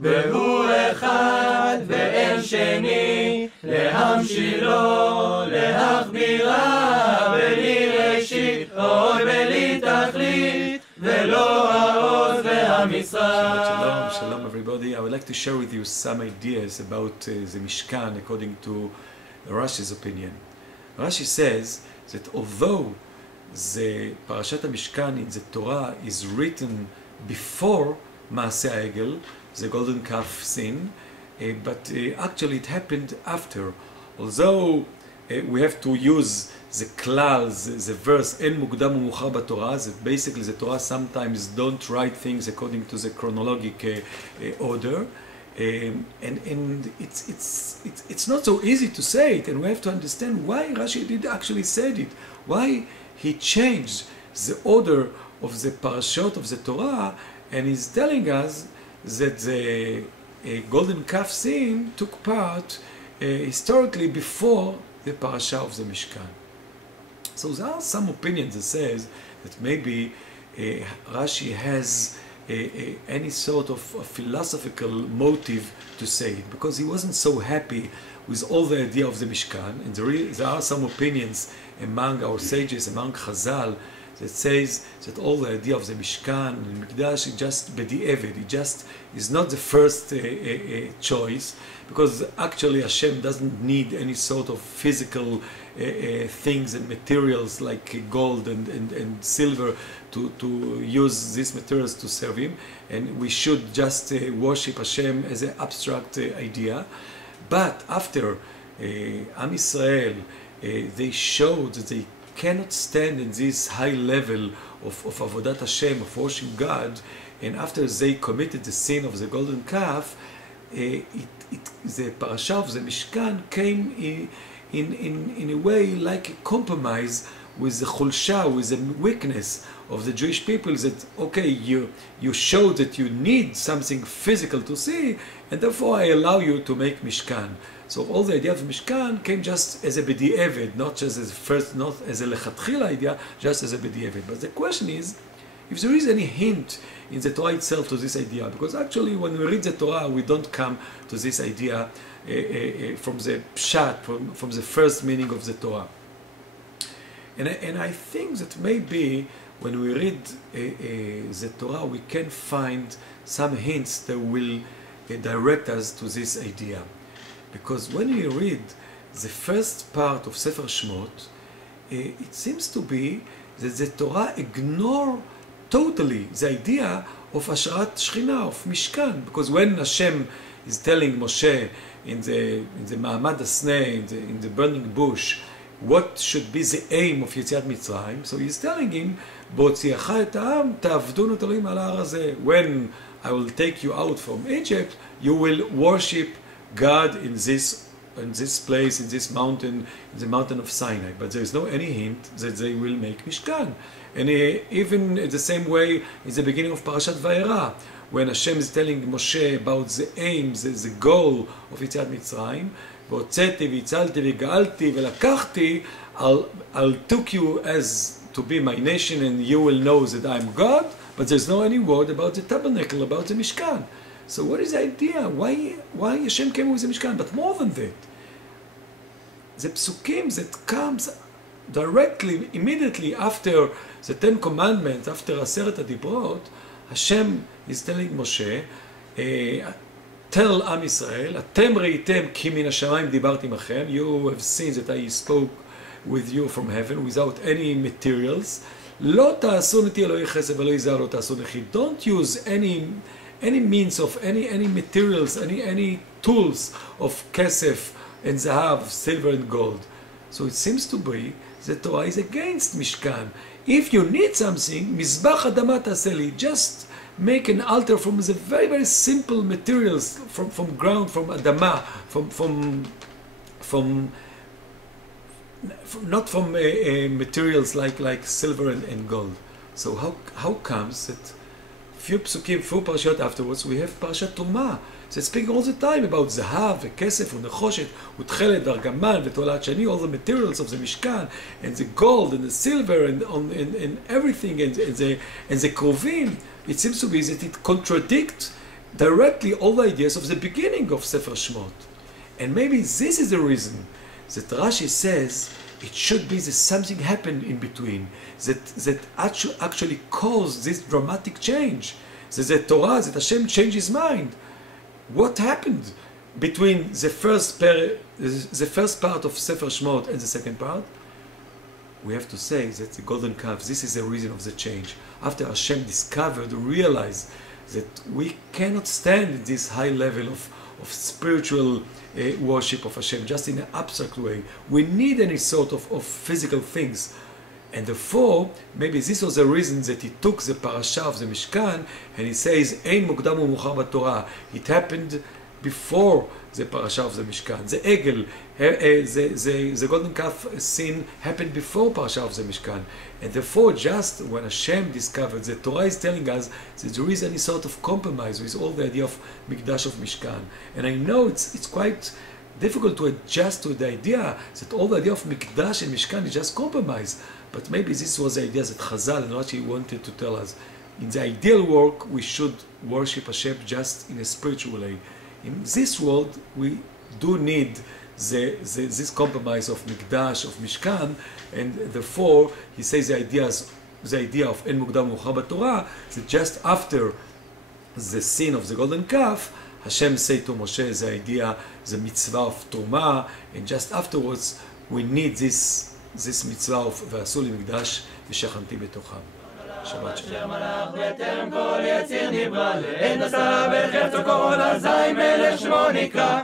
והוא אחד ואין שני, להמשילו, להכבירה, בלי ראשית, עוד בלי תכלית, ולא העוז והמשרה. Shalom everybody. I would like to share with you some ideas about the Mishkan according to Rashi's opinion. Rashi says that although the Parashat HaMishkan in the Torah is written before Maaseh HaEgel, the golden calf sin, but actually it happened after. Although we have to use the klal, the verse En mukdam u'muchar b'Torah, that basically the Torah sometimes don't write things according to the chronologic order, and it's not so easy to say it, and we have to understand why Rashi did actually said it, why he changed the order of the parashot of the Torah, and he's telling us that the golden calf scene took part historically before the parasha of the Mishkan. So there are some opinions that says that maybe Rashi has any sort of a philosophical motive to say it, because he wasn't so happy with all the idea of the Mishkan, and there are some opinions among our sages, among Chazal, that says that all the idea of the Mishkan and Mikdash is just bedi'evid, it just is not the first choice, because actually Hashem doesn't need any sort of physical things and materials like gold and silver to use these materials to serve Him, and we should just worship Hashem as an abstract idea. But after Am Yisrael, they showed that they cannot stand in this high level of Avodat Hashem, of worshiping God, and after they committed the sin of the golden calf, the parasha of the Mishkan came in a way like a compromise with the chulsha, with the weakness of the Jewish people, that okay, you show that you need something physical to see, and therefore I allow you to make Mishkan. So all the idea of Mishkan came just as a bedi'evid, not just as first, not as a lechatchila idea, just as a bedi'evid. But the question is, if there is any hint in the Torah itself to this idea, because actually when we read the Torah, we don't come to this idea from the pshat, from the first meaning of the Torah. And I think that maybe when we read the Torah, we can find some hints that will direct us to this idea. Because when we read the first part of Sefer Shmot, it seems to be that the Torah ignores totally the idea of Asherat Shechina, of Mishkan. Because when Hashem is telling Moshe in the Ma'amad Asnei, in the burning bush, what should be the aim of Yetziat Mitzrayim, so he's telling him, "B'otziacha et ha'am ta'avdunu et Elohim al ha'ar hazeh." When I will take you out from Egypt, you will worship God in this place, in this mountain, in the mountain of Sinai. But there is no any hint that they will make Mishkan. And even the same way in the beginning of Parashat Vayera, when Hashem is telling Moshe about the aims, the goal of Yetziat Mitzrayim, והוצאתי והצלתי וגאלתי ולקחתי, I'll took you as to be my nation and you will know that I'm God, but there's no any word about the tabernacle, about the Mishkan. So what is the idea? Why Hashem came with the Mishkan? But more than that, the psukim that comes directly, immediately after the Ten Commandments, after Aseret HaDibrot, Hashem is telling Moshe, tell Am Yisrael, אתם ראיתם כי מן השמיים דיברתי עמכם, you have seen that I spoke with you from heaven without any materials, לא תעשו נתי אלוהי חסד ולא יזהר לא תעשו נכי. Don't use any means of any materials, any tools of kesef and zahav, silver and gold. So it seems to be the Torah is against Mishkan. If you need something, mizbach adama ta'aseh li, just make an altar from the very, very simple materials, from ground, from adama, not from materials like silver and gold. So how comes that few psukim, few parashot afterwards, we have parashat Truma, that speak all the time about zahav, kesef, nechoshet, utchelet, argaman, v'tolat shani, all the materials of the Mishkan, and the gold and the silver and everything, and the krovim. It seems to be that it contradicts directly all the ideas of the beginning of Sefer Shemot. And maybe this is the reason that Rashi says it should be that something happened in between, that actually caused this dramatic change. That the Torah, that Hashem changed his mind. What happened between the first part of Sefer Shemot and the second part? We have to say that the golden calf, this is the reason of the change. After Hashem discovered, realized that we cannot stand this high level of spiritual worship of Hashem, just in an abstract way. We need any sort of physical things. And therefore, maybe this was the reason that he took the parasha of the Mishkan and he says, Ein mukdam u'muchar b'Torah. It happened before the parasha of the Mishkan. The Egel, the golden calf scene happened before parasha of the Mishkan. And therefore, just when Hashem discovered, the Torah is telling us that there is any sort of compromise with all the idea of Mikdash of Mishkan. And I know it's quite difficult to adjust to the idea that all the idea of Mikdash and Mishkan is just compromise. But maybe this was the idea that Chazal and Rashi wanted to tell us. In the ideal world, we should worship Hashem just in a spiritual way. In this world, we do need this compromise of Mikdash, of Mishkan, and therefore he says the idea of En Mukdam Muchar b'Torah, that just after the sin of the golden calf, Hashem say to Moshe the idea, the mitzvah of Truma, and just afterwards we need this mitzvah of V'asu li Mikdash v'shachanti betochem. שבת שלום. מלך בטרם כל יציר נברא, לעין עשה בחפצו כל אזי מלך שמו נקרא.